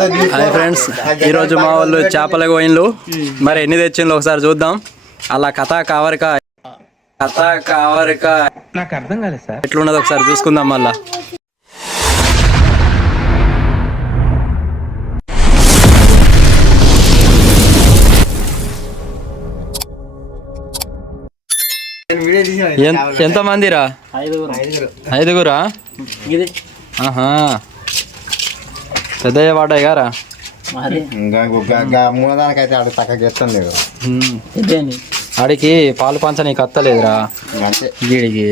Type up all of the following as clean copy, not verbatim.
Hi friends, ఈరోజు మా వాళ్ళు చేపలకు పోయిన్లు. మరి ఎన్ని తెచ్చిండ్రు ఒకసారి చూద్దాం. అలా కథ కావరికాయ నాకు అర్థం కాలేదు సార్. ఎట్లున్నది ఒకసారి చూసుకుందాం. మళ్ళా ఎంత మందిరా? ఐదుగురా? ఆహా, పెద్దయ్య వాటాయి గారా? మూలదానికైతే ఆడు చక్కగా చేస్తాను లేదు. ఆడికి పాలు పంచ నీకు అత్తలేదురా గీడికి.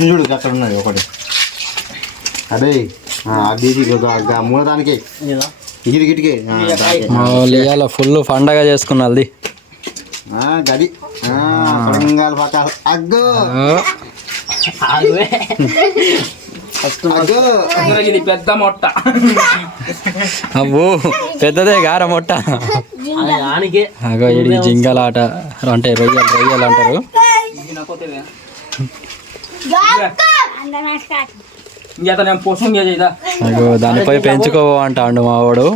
చూడు అక్కడ ఉన్నది ఒకటి. అదే అది మూలదానికి ఇది గిటికి ఇవాళ ఫుల్ పండగ చేసుకున్నది. గది పక్క అగ్గో పెద్ద మొట్ట. అబ్బో పెద్దదే గార మొట్ట. అగో ఇది జింగలాట అంటే రొయ్యలు అంటారు. అగో దానిపై పెంచుకో అంటాడు మా వాడు.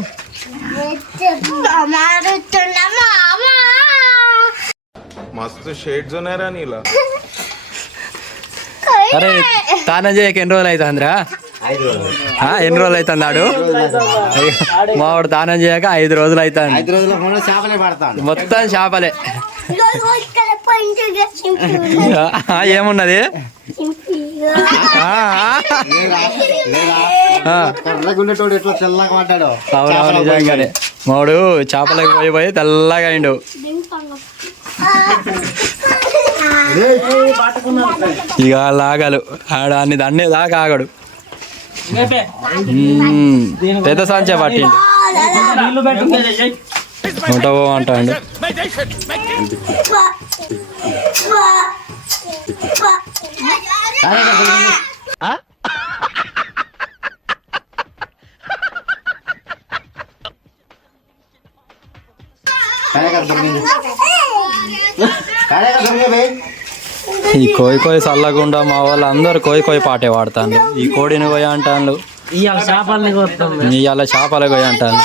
మస్తు షేడ్స్ ఉన్నారా నీలా? అరే తానం చేయక ఎన్ని రోజులు అవుతుందిరా? ఎన్ని రోజులు అవుతుంది ఆడు? మావాడు తానం చేయక 5 రోజులు అవుతుంది. 5 రోజుల చేపలే పడతాడు. మొత్తం చేపలే. ఏమున్నది? ఎట్లా తెల్లగా పడ్డాడు. అవునవును, నిజంగానే మావాడు చేపలకు పోయి తెల్లగా అయిండు. ఇక లాగలు ఆడ అన్ని దాన్ని దాకా ఆగడు. పెద్ద సంచే పట్టిండు. ఉంటావో అంటాడు. ఈ కోయి చల్లకుండా మా వాళ్ళు అందరు కోయి పాటే వాడతాను. ఈ కోడిని కోయ అంటాను, ఇవాళ చేపలు కోయ అంటాను.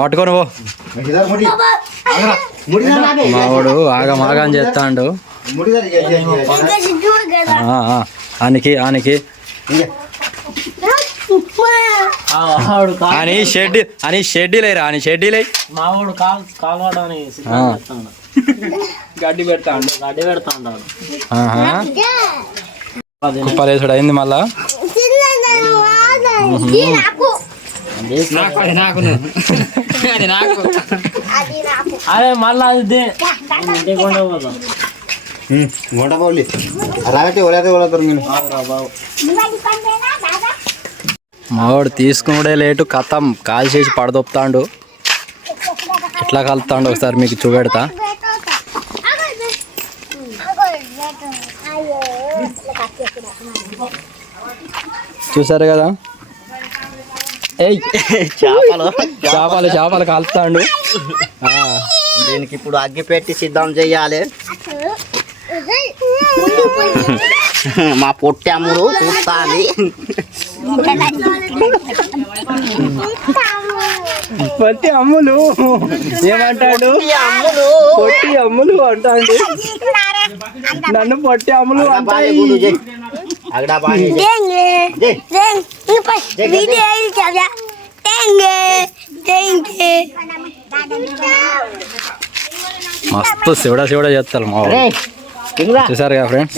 పట్టుకొని పో. మావాడు ఆగం చేస్తాడు. ఆనికి అని షెడ్డీలేరా? అని షెడ్డీలే మావాడు కాలువడానికి గడ్డి పెడతాడు. కుప్పలేసుడు అయింది మళ్ళా. అదే మళ్ళా మావాడు తీసుకునే లేటు కథం కాల్ చేసి పడదొప్పుతాడు. ఎట్లా కలుపుతాడు ఒకసారి మీకు చూపెడతా. చూసారు కదా? చేపలు కాలుతాడు. దీనికి ఇప్పుడు అగ్గి పెట్టి సిద్ధం చెయ్యాలి. మా పొట్టి అమ్ముడు చూస్తాను. పొట్టి అమ్ములు ఏమంటాడు? పొట్టి అమ్ములు అంటాడు. నన్ను పొట్టి అమ్ములు అంటాయి. మస్తు శివడా చేస్తారు మా వాళ్ళు. చూసారు కదా ఫ్రెండ్స్?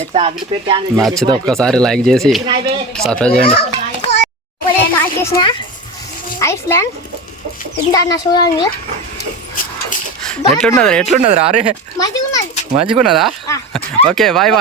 నచ్చితే ఒక్కసారి లైక్ చేసి సబ్స్క్రైబ్ చేయండి. ఎట్లున్నది రా? అరే మంచిగున్నదా? Okay, bye.